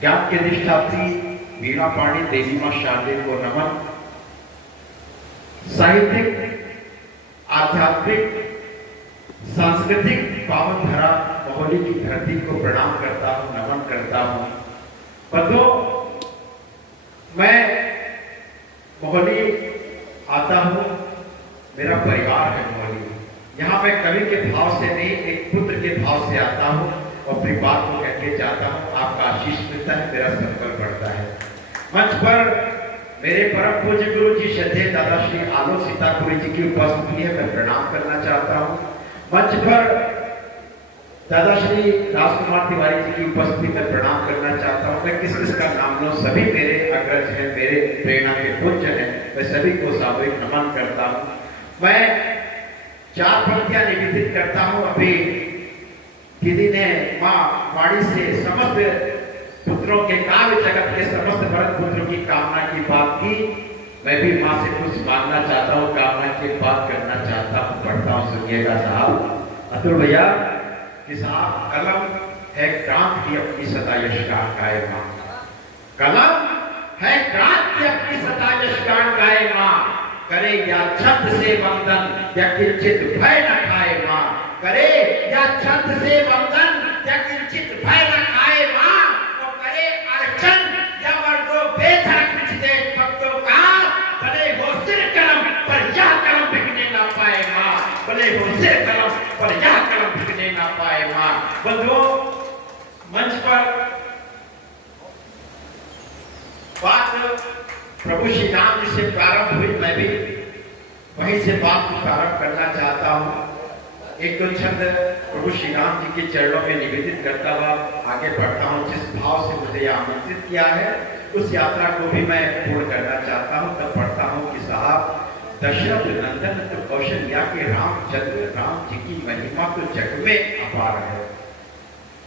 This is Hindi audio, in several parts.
ज्ञान के अधिष्ठात्री वीणा पाणी देवी मां शारदे को नमन। साहित्यिक, आध्यात्मिक, सांस्कृतिक पावन धरा महोली की धरती को प्रणाम करता हूं, नमन करता हूं। बंधुओं, मैं महोली आता हूं, मेरा परिवार है महोली। यहाँ मैं कवि के भाव से नहीं, एक पुत्र के भाव से आता हूँ और अपनी बात को कह के जाता हूँ। आपका आशीष मिलता है, मेरा संकल्प बढ़ता है। मंच पर मेरे परम पूज्य गुरु जी श्रद्धेय दादा श्री आलोक सीतापुरी जी की उपस्थिति है, मैं प्रणाम करना चाहता हूँ। मंच पर दादा श्री राजकुमार तिवारी जी की उपस्थिति में प्रणाम करना चाहता हूँ। मैं किस किस का नाम लूं, सभी मेरे अग्रज हैं, मेरे प्रेरणा के पूज्य हैं, मैं सभी को सामूहिक नमन करता हूँ। मैं 4 पंक्तियां निवेदित करता हूँ। अभी दीदी ने माँ वाणी से समस्त पुत्रों के, काव्य जगत के समस्त भरत पुत्रों की कामना की बात की। मैं भी माँ से कुछ मांगना चाहता हूँ, कामना की बात करना चाहता हूँ, पढ़ता हूँ, सुनिएगा साहब। अतुल भैया कि साहब, कलम है क्रांति अपनी सदा यशगान गाए माँ। कलम है क्रांति अपनी सदा यशगान गाए माँ। करे या छंद से वंदन या किंचित भय न खाए माँ। करे या छंद से वंदन या किंचित भय न खाए माँ। तो करे अर्चन या वर्गो बेधर कुछ दे भक्तों का। भले हो सिर कलम पर यह कलम बिकने ना पाए माँ। भले हो सिर कलम पर यह कलम बिकने ना पाए माँ। बंधुओं, मंच पर बात प्रभु श्री राम जी से प्रारंभ हुई, मैं भी वहीं से बात को प्रारंभ करना चाहता हूँ। एक दो छंद प्रभु श्री राम जी के चरणों में निवेदित करता हुआ आगे बढ़ता हूँ। जिस भाव से मुझे आमंत्रित किया है उस यात्रा को भी मैं पूर्ण करना चाहता हूँ। तब पढ़ता हूँ कि साहब, दशरथ नंदन तो कौशल्या के रामचंद्र, राम जी की महिमा तो जग में अपार है।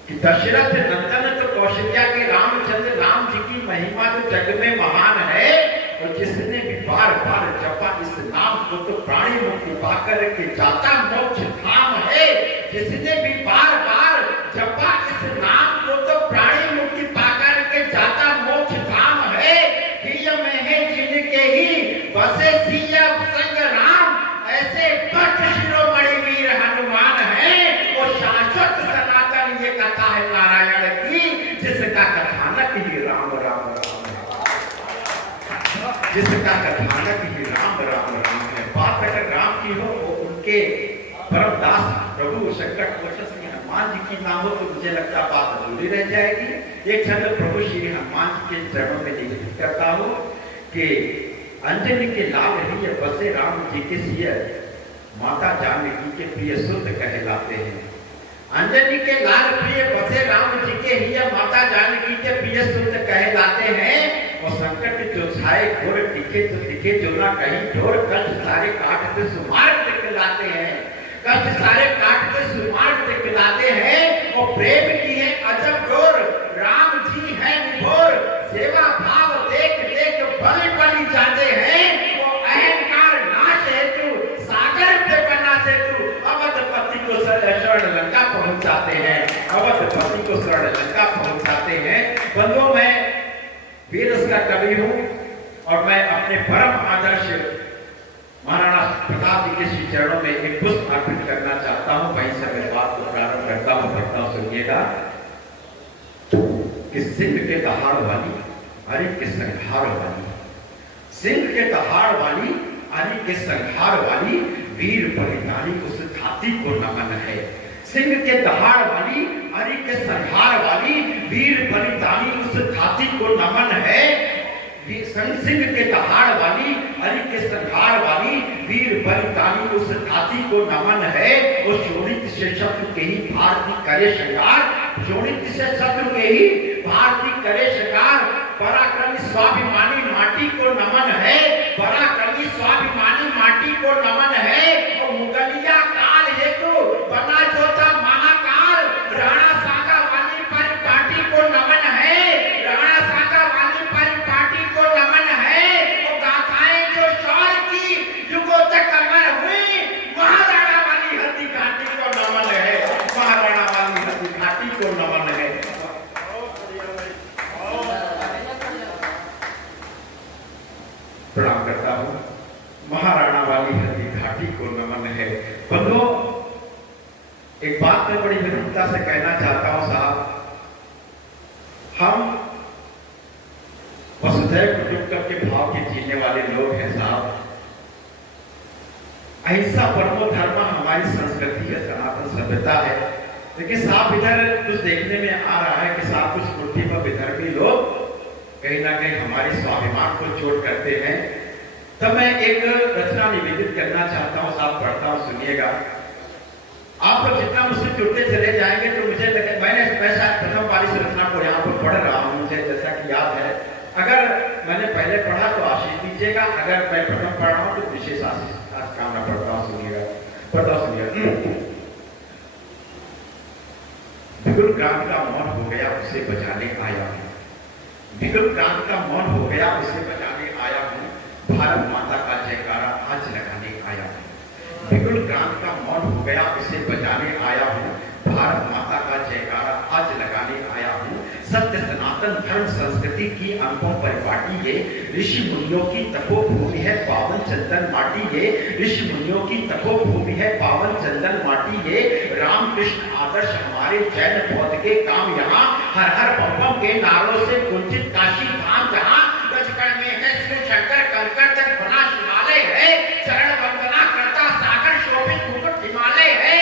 कि दशरथ नंदन तो कौशल्या के रामचंद्र, राम जी की महिमा तो जग में महान है। और जिसने भी बार बार जपा इस नाम को तो प्राणी मुक्ति पाकर के जाता मोक्ष धाम है। जिसने भी बार बार जपा इस नाम को तो प्राणी मुक्ति पाकर के जाता मोक्ष धाम है। हिय में है जिनके ही बसे सिया संग राम। ऐसे पट शिरोमणि वीर हनुमान है। वो शाश्वत सनातन ये कथा है नारायण की, जिसका कथानक ही राम राम राम, जिसका कथानक ही राम राम राम है। बात अगर राम की हो, वो उनके परम दास प्रभु शंकर कवच श्री हनुमान जी की ना हो तो मुझे लगता बात अधूरी रह जाएगी। एक छंद प्रभु श्री हनुमान जी के चरणों में निवेदित करता हूँ कि अंजनी के लाल ही बसे राम जी के सिय, माता जानकी के प्रिय सुत कहलाते हैं। अंजनी के लाल प्रिय बसे राम जी के ही माता जानकी के प्रिय सुत कहलाते हैं। और संकट जो छाए घोर दिखे तो दिखे जो ना कहीं ढोर। कष्ट सारे काटते सुमार्ग दिखलाते हैं, कष्ट सारे काटते सुमार्ग दिखलाते हैं। और प्रेम की है अजब डोर, राम जी है विभोर। सेवा भाव देख देख बलि बलि जाते हैं। वो अहंकार नाश हेतु सागर पे बना सेतु। अवधपति को शरण लंका पहुंचाते हैं, अवधपति को शरण लंका पहुंचाते हैं। बंधुओं, मैं वीरस का कवि हूँ और मैं अपने परम आदर्श महाराणा प्रताप जी के श्री चरणों में एक पुष्प अर्पित करना चाहता हूँ। वहीं से मैं बात को प्रारंभ करता हूँ, पढ़ता हूँ, सुनिएगा। कि सिंह के दहाड़ वाली, अरे के संहार वाली, सिंह के दहाड़ वाली, अरे के संहार वाली, वीर बलिदानी उस घाती को नमन है। सिंह के दहाड़ वाली, अरे के संहार वाली, वीर बलिदानी उस घाती को नमन है। सिंह के दहाड़ वाली, अरे के संहार वाली, वीर बलिदानी उस घाती को नमन है। उस शोणित से शत्रु के ही भारती करे श्रृंगार, शोणित से शत्रु के ही भारती करे श्रृंगार। पराक्रमी स्वाभिमानी माटी को नमन है, पराक्रमी स्वाभिमानी माटी को नमन है। और मुगलिया काल हेतु बना जो था महाकाल, राणा सागा वाली परिपाटी को नमन है, राणा सागा वाली परिपाटी को नमन है। और गाथाएं जो शौर्य की युगों तक अमर हुई, महाराणा वाली हल्दी घाटी को नमन है, महाराणा वाली हल्दी घाटी को नमन है। हम वसुधैव कुटुंबकम के भाव के जीने वाले लोग हैं साहब। अहिंसा परमो धर्म हमारी संस्कृति है, सनातन सभ्यता है। लेकिन साहब इधर कुछ देखने में आ रहा है कि साहब कुछ मुट्ठी पर विधर्मी लोग कहीं ना कहीं हमारे स्वाभिमान को चोट करते हैं। तब मैं एक रचना निवेदित करना चाहता हूँ साहब, पढ़ता हूँ, सुनिएगा। आप लोग जितना मुझसे जुड़ते चले जाएंगे तो मुझे लगे, मैं शायद प्रथम बार इस रचना को यहाँ पर पढ़ रहा हूँ, मुझे जैसा कि याद है। अगर मैंने पहले पढ़ा तो आशीष दीजिएगा, अगर मैं प्रथम पढ़ रहा हूँ तो विशेष आशीष कामना पढ़ता हूँ, सुनिएगा, पढ़ता हूँ, सुनिएगा। बिगुल क्रांत का मौन हो गया, उसे बचाने आया हूँ। बिगुल क्रांत का मौन हो गया, उसे बचाने आया हूँ। भारत माता का जयकारा आज लगाने आया हूँ। बिगुल क्रांत का मौन हो गया, उसे बचाने आया हूँ। भारत माता का जयकारा आज लगाने आया हूँ। सत्य सनातन धर्म संस्कृति की अनुपम परिपाटी ये, ऋषि मुनियों की तपोभूमि है पावन चंदन माटी ये। ऋषि मुनियों की तपोभूमि है पावन चंदन माटी ये। रामकृष्ण आदर्श हमारे जैन बौद्ध के काम यहाँ। हर हर बम के नारों से कुंजित काशी धाम जहाँ। गजकर्ण में है शिव शंकर, कंकड़ तक बना हिमालय है। चरण वंदना करता सागर शोभित मुकुट हिमालय है।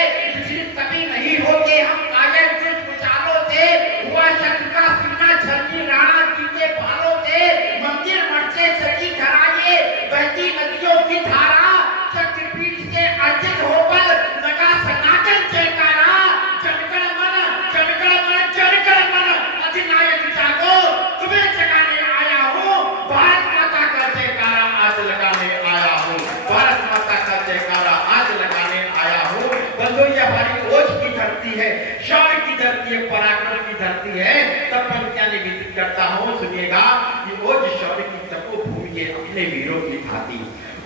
कभी नहीं होते हम कायल कुछ विचारों से। हुआ शक्ति का सीना झलकी राणा जी के बालों से। मंदिर मठ से सजी धराए बहती नदियों की धारा। शक्तिपीठ से अर्जित होकर लगा सनातन जयकारा। जनगण मन जनगण मन जनगण मन अधिनायक जागो, तुम्हें जगाने आया हूँ। भारत माता का जयकारा आज लगाने आया हूँ। भारत माता का जयकारा आज लगाने आया हूँ। बंधु ये हमारी ओज की धरती है, शौर्य की धरती है, पराक्रम की धरती है। तब मैं क्या निवेदित करता हूँ, सुनिएगा। कि ओज शौर्य की तपोभूमि है अपने वीरों की भांति।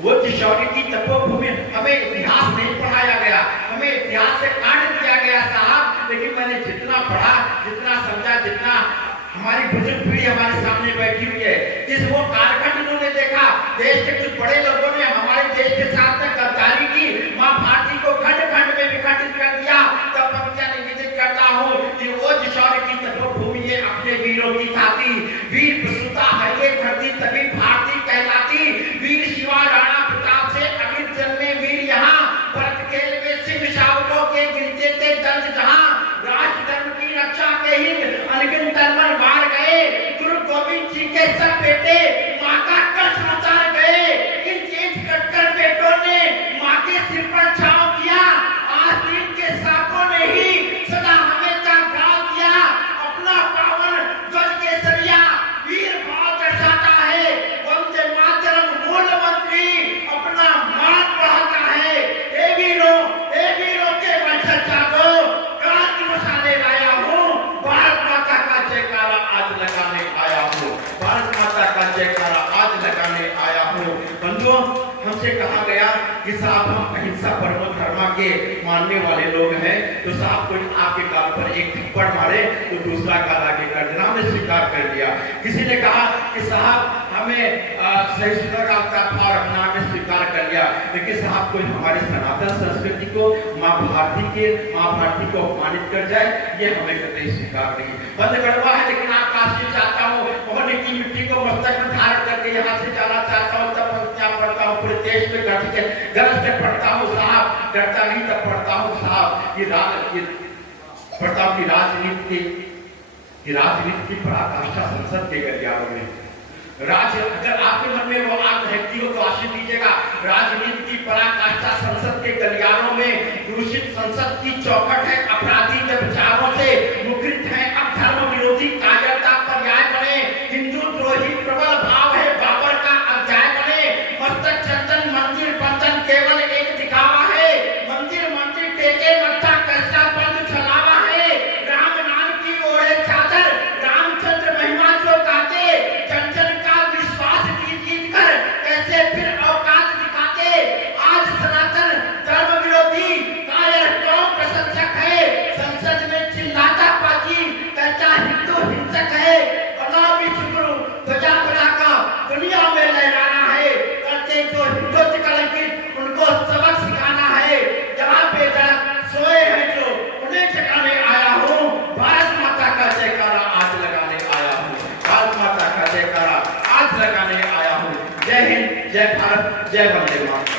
ओज शौर्य की तपोभूमि, हमें इतिहास नहीं पढ़ाया गया, हमें इतिहास से काट दिया गया साहब। लेकिन मैंने जितना पढ़ा, जितना समझा, जितना हमारी बुजुर्ग पीढ़ी हमारे सामने बैठी हुई है, इस वो कालखंड इन्होंने देखा। देश के कुछ बड़े लोगों ने हमारे देश के साथ में गद्दारी की, मां भारती को खंड खंड में विखंडित कर दिया। तब मैं क्या निवेदित करता हूँ कि ओज शौर्य की तपोभूमि है अपने वीरों की भांति। वीर प्रसूता है ये धरती तभी भारती कहलाती। वीर शिवा राणा प्रताप से अमित जन्मे वीर यहाँ। भरत खेल में सिंह शावकों के गिरते थे दर्द जहाँ। राष्ट्र धर्म की रक्षा के हित अनगिन तलवार मार गए। गुरु गोविंद जी के सब बेटे माँ का कष्ट उतार गए। इन चीज कटकर बेटों ने माँ के सिर पर छाव किया। आस्तीन के सांपों ने ही सदा हमेशा गाल दिया। अपना पावन ध्वज केसरिया वीर भाव दर्शाता है। वंदे मातरम मूल मंत्री अपना मान बढ़ाता है। हे वीरों के वंशज जागो, क्रांति मसाले लाया हूँ। भारत माता का जयकारा आज लगाने आया हूँ। भारत माता का जयकारा आज लगाने आया हूँ। बंधुओं, हमसे कहा गया कि साहब हम अहिंसा परमो धर्म के मानने वाले लोग हैं, तो साहब कोई आपके गाल पर एक थप्पड़ मारे तो दूसरा गाल आगे कर देना, हमने स्वीकार कर लिया। किसी ने कहा कि साहब हमें सहिष्णुता का भाव रखना, हमने स्वीकार कर लिया। लेकिन साहब कोई हमारे सनातन संस्कृति को, माँ भारती को अपमानित कर जाए, ये हमें कतई स्वीकार नहीं। बंद गड़वा है, लेकिन आप काशी चाहता हूँ मोहने की मिट्टी को मस्तक में धारण करके यहाँ से जाना चाहता हूँ। तब क्या पढ़ता हूँ, पूरे देश में गरज के पढ़ता हूँ साहब, डरता नहीं तब पढ़ता हूँ साहब। ये पढ़ता हूँ कि राजनीति की पराकाष्ठा संसद के गलियारों में। अगर आपके मन में वो आग रहती हो तो आशीष दीजिएगा। राजनीति की पराकाष्ठा संसद के गलियारों में। दूषित संसद की चौखट है अपराधी के विचारों से। मुखरित है अब धर्म विरोधी कायरता पर्याय बने। हिंदू द्रोही प्रबल भाव है बाबर का अध्याय बने। मस्तक चंदन मंदिर बंधन केवल एक दिखावा है। मंदिर टेके मत्था कैसा बंद छलावा है। राम नाम की ओढ़े चादर रामचंद्र महिमा जो गाते। जन जन का विश्वास जीत कर कैसे फिर औकात दिखाते। आज सनातन धर्म विरोधी कायर कौन प्रशंसक है। संसद में चिल्लाता पाजी कहता हिंदू हिंसक है। बना विश्व ध्वजा पताका दुनिया में लहराना है। करते जो हिंदुत्व कलंकित उनको सबक सिखाना है। जहाँ पे सोए हैं जो उन्हें जगाने आया हूँ। भारत माता का जयकारा आज लगाने आया जय भारत, जय वंदे मातरम।